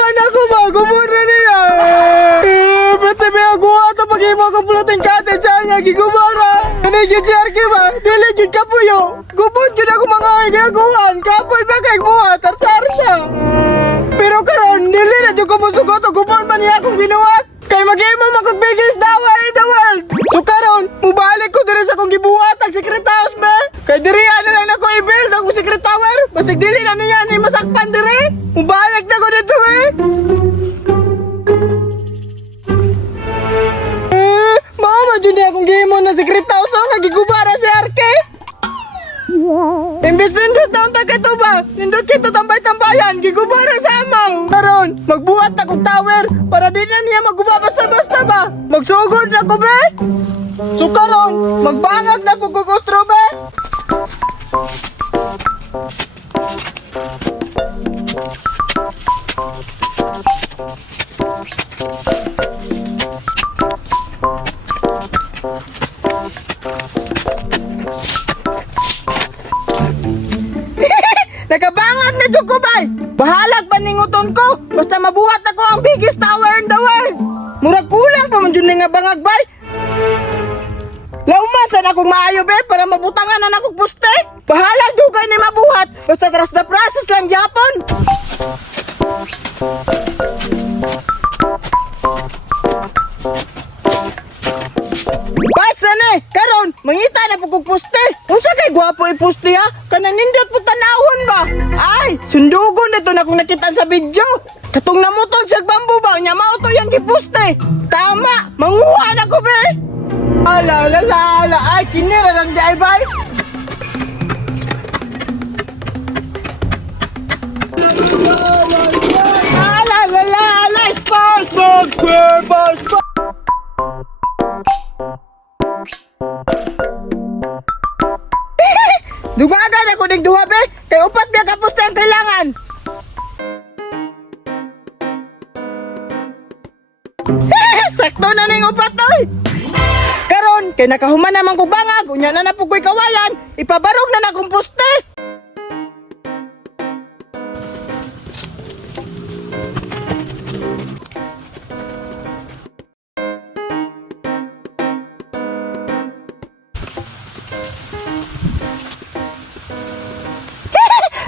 Gigubuhan ako ba? Gubon na niya. Pati may aguha ito pag imo ko floating cottage niya. Gigubara. Nanigid si Arky ba? Diligid ka po yo. Gubon yun ako mga ginaguhan. Kapoy ba kay buhat? Tarsa-arsa. Pero karon nili na dyan ko musugot o gubon ba niya akong binuhat? Kay mag-imo makagbigis dawa in the world. So karon, mubalik ko diri sa akong gibuhat ang secret house ba? Kay diri na lang na ko i-build ang secret tower. Basig dili na niya ni masakpan diri. Mubalik na ko dito eh. Mama dyan niya akong gihimo na secret house o nagigubara si Arke. Imbes nindot na ang tagato ba? Nindot kito tambay-tambayan, gigubara sa amaw. Karon, magbuhat na kong tower para di na niya magguba basta-basta ba? Magsugod na ko be? So karon, magbangag na po kukustro be? Nagabangag na dyan ko bay! Bahalag paninguton ko! Basta mabuhat ako ang biggest tower in the world! Murag kulang pa man dyan nga bangag bay! Laumasan akong maayo be para mabutangan na akong puste! Bahalag dugay ni mabuhat! Basta trust the process lang Japon! Basta na karon, mangita na pagkog puste! Unsa kay gwapo i-puste ha? Kanang nindot po tanahon ba? Ay, sundugon na to na kung nakitaan sa video. Katong namutol siya bambu ba? Nya mao to yang gipuste. Tama, manguha na ko be. Ala, ay kinira lang di ay bay. Ala, SpongeBob. Dugagan ako ng duha be, kay upat biya kapusta ang kailangan. Sakto na ning upat oy. Karon, kay nakahuman naman ko bangag, unya na napugoy kawayan, ipabarog na na kong puste.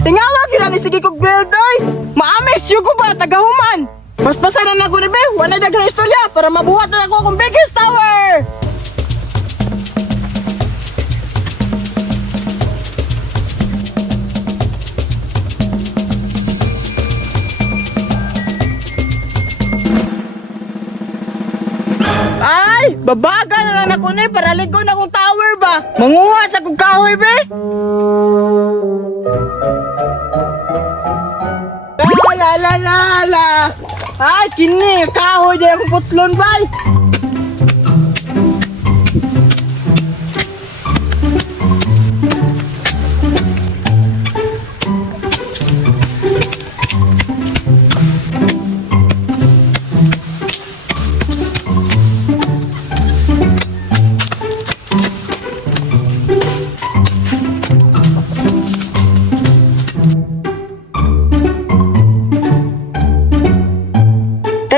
Tingawag yun ni sige kong build oy. Maamis yung ko ba, tagahuman. Paspasan na ako ni be, wala daghang istorya para mabuhat na ako akong biggest tower. Ay, babaga na lang ako ni para ligon akong tower ba. Manguha sa kong kahoy be. La. Ay, kini kahoy di akong putlon bay.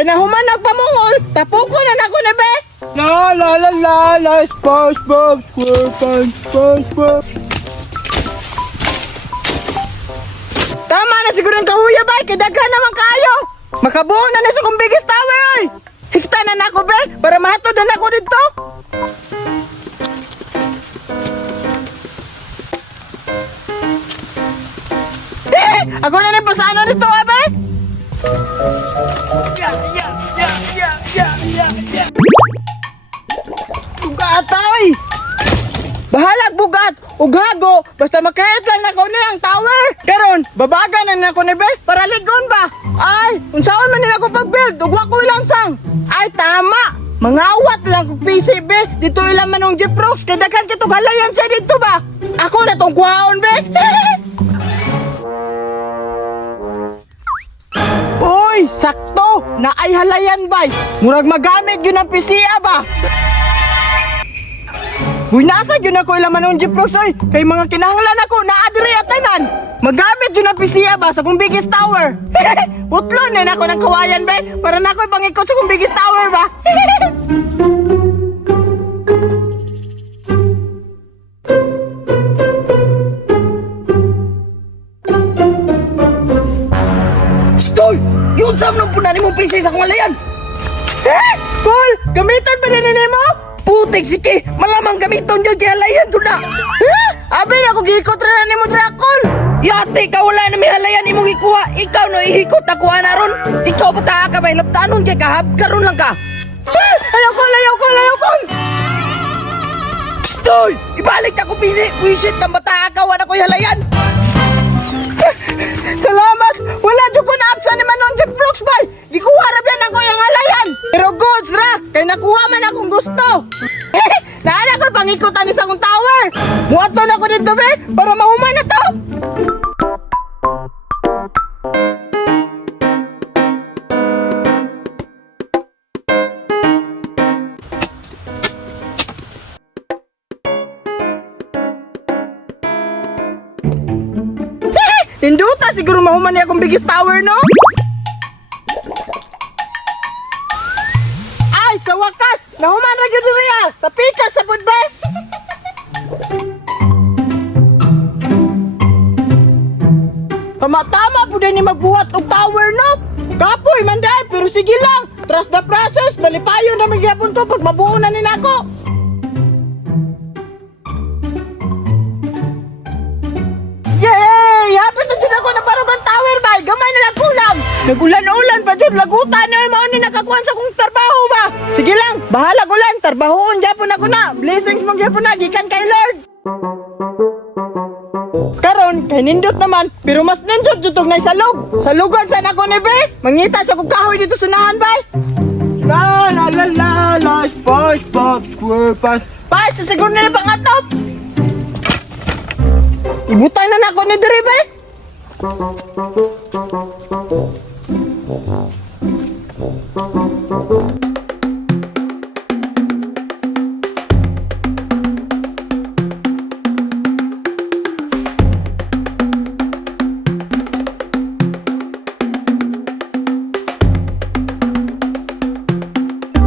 Nahuman nagpamungol, tapuko na nako na be. La, SpongeBob, SpongeBob. Tama na siguro ang kahuya bay, kay daghan naman kayo. Makabuo na sa kong biggest tower oy. Hikta na nako be, para mahatod na nako dito. Ako na ni pasano dito abe. Ya. Bugatay! Bahalag bugat, ugago, basta makreate lang na ko ang tower. Karon, babaga na ko ni be, para ligon ba? Ay, unsaon man nila ko pag-build, ugwa ko ilang sang. Ay, tama! Mangawat lang kong PCB, dito ilang manong Jeep Rocks, kay daghan kitong halayan siya dito ba? Ako na tong kuhaon be! Uy, sakto! Na ay halayan bay! Murag magamit yun ang PCA ba? Uy, nasa yun ako ilaman ng Jeep Rose, oy. Kay mga kinahanglan ako na adiri at tanan. Magamit yun ang pisiya ba sa kong biggest tower. Utlon na ako ng kawayan ba, para na ako pangikot sa kong biggest tower ba. Stoy! Yun sa mong punan mo pisay sa kumalayan! Paul, gamitan pa din mo? Putik sige! Malamang gamiton yun kaya layan ko na! Abi na ako gikot rin na mo Dracol. Yate ka wala na may halayan imong ikuha! Ikaw no ihikot ako anaron! Ikaw bata ka may laptanon kay kahab karon lang ka! Ayoko. Stoy! Ibalik ako pisay! Wisit kang bata ka wala ko halayan! Salamat! Wala dyan ko na-option ni Manong Jeep Brooks, bay! Gikuha ra yan ako yung halayan! Pero goods ra! Kaya nakuha man akong gusto! Naana ko pangikutan sa akong tower! Muaton ako dito, be! Para mahuman na to! Hinduta siguro mahuman niya akong biggest tower, no? Ay, sa wakas! Nahuman na yun niya! Sa pikas sa budbe! Tama-tama po din ni magbuhat og tower, no? Kapoy, manday, pero sige lang! Trust the process, balipayon na magyapon to pag mabuo na ninako! Yay! Hapit na dyan ako na parang ang tower, bay! Gamay na lang kulang! Nagulan-ulan pa dyan, lagutan na yung mauni nakakuhan sa kong trabaho ba? Sige lang, bahala ko lang, trabahoon dyan ako na! Blessings mong dyan na, gikan kay Lord! Karon, kay nindot naman, pero mas nindot jutog na salog! Salugan saan ako ni Be? Mangita sa kong kahoy dito sunahan, bay! La la la la la, SpongeBob SquarePants! Bay, sasiguro nila pang atop! Ibutan na ako ni Dre, bay!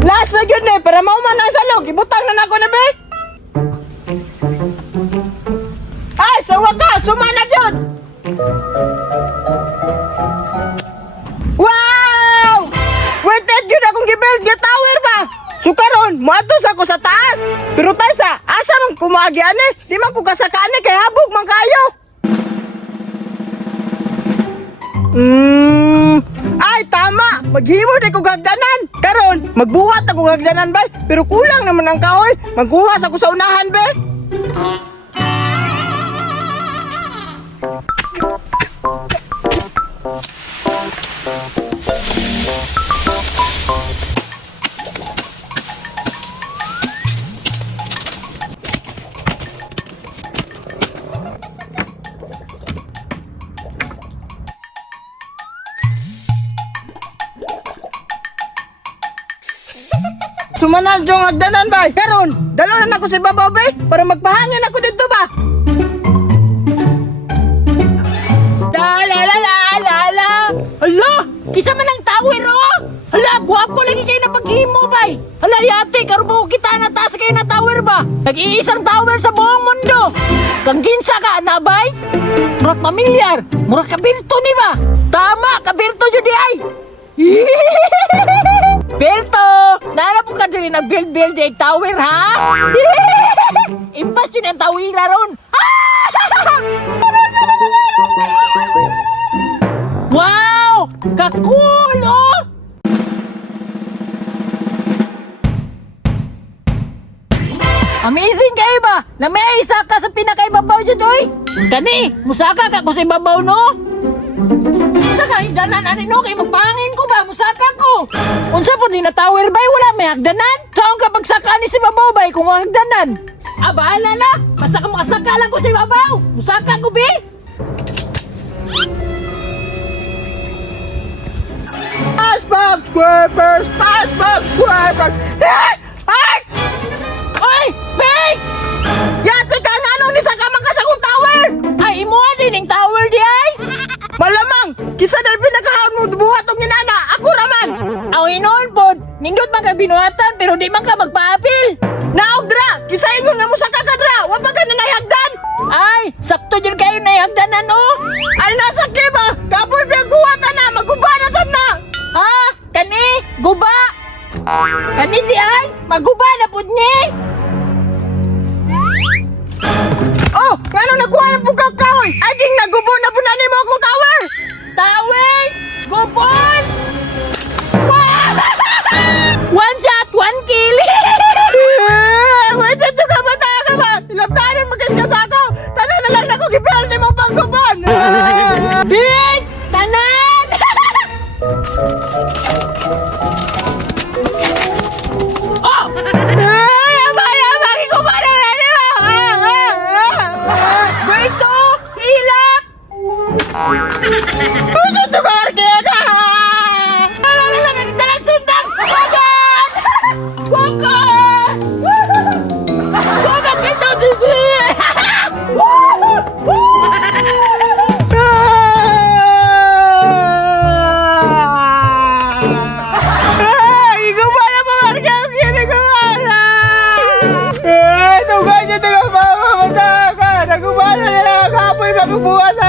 Last na yun eh, para mauman ang salog, ibutang na ako ni Bay! Ay, sa wakas, sumana yun! Wow! Waited yun akong gibuild nga tower ba? So karon, muatos ako sa taas. Pero Tarsa, asa mong kumagyan eh? Di man ko kasakaan eh, kay habog man kayo. Ay, tama! Maghimo di ko gagdanan! Karon, magbuhat ako gagdanan ba? Pero kulang naman ang kahoy. Magbuhas ako sa unahan ba? Sumanal jong hagdanan ba? Karon, dalo na ako sa babaw ba? Para magpahangin ako dito ba? La la la la la la. Hala, kisa man ang tower oh. Hala, guwapo lagi kayo na paghimo ba? Hala, yate, karubo kita na taas kayo na tower ba? Nag-iisang tower sa buong mundo. Kang ginsa ka na bay? Murag pamilyar, murag kabirto ni ba? Tama, kabirto jud di ay. Belto! Nana po ka din nag-build yung tower, ha? Impas din ang tawira ron! Wow! Kakul, oh! Amazing kayo ba? Na may isa ka sa pinakaibabaw dyan, oy! Kani, musaka ka ko sa ibabaw, no? Saka hagdanan ani no kay magpangin ko ba musaka ko. Unsa po ni na tower bay wala may hagdanan. Saan ka pagsaka ni si babaw bay kung hagdanan? Ah bahala na. Basta ka makasaka lang ko si babaw. Musaka ko bi. SpongeBob SquarePants! SpongeBob SquarePants! Ay! Oy! Bay! binuhatan pero di man ka magpaapil. Naog dra, kisaingon nga mo sa kakadra, wa pa ka na nahagdan. Ay, sakto dyan kayo na hagdanan o. Ay nasa kiba, kapoy piyagkuwatan na, magkubana sad na. Ha? Kani? Guba? Kani di ay? Maguba na pud ni. Oh, ngano nakuha ng pukaw kahoy? Ay ding nagubo na punanin mo akong tower. Tawel! Gubon! One shot, one kill! Wait, ito ka bata ka ba? Ilaptanan magkasya sa ako. Tanan na lang na ko gipral ni mo panggubon. Big! Tanan! Oh! Abay, kumara na niyo. Berto! Hilap! Puso ito ka, Arkeda! Dalang sundang! Wagan! Wagan! Wagan dito, Didi! Gumana mo, Arkeda! Ginagawa! Tugay niyo taga mamamataka. Nagumana na lang kapoy magubuhan na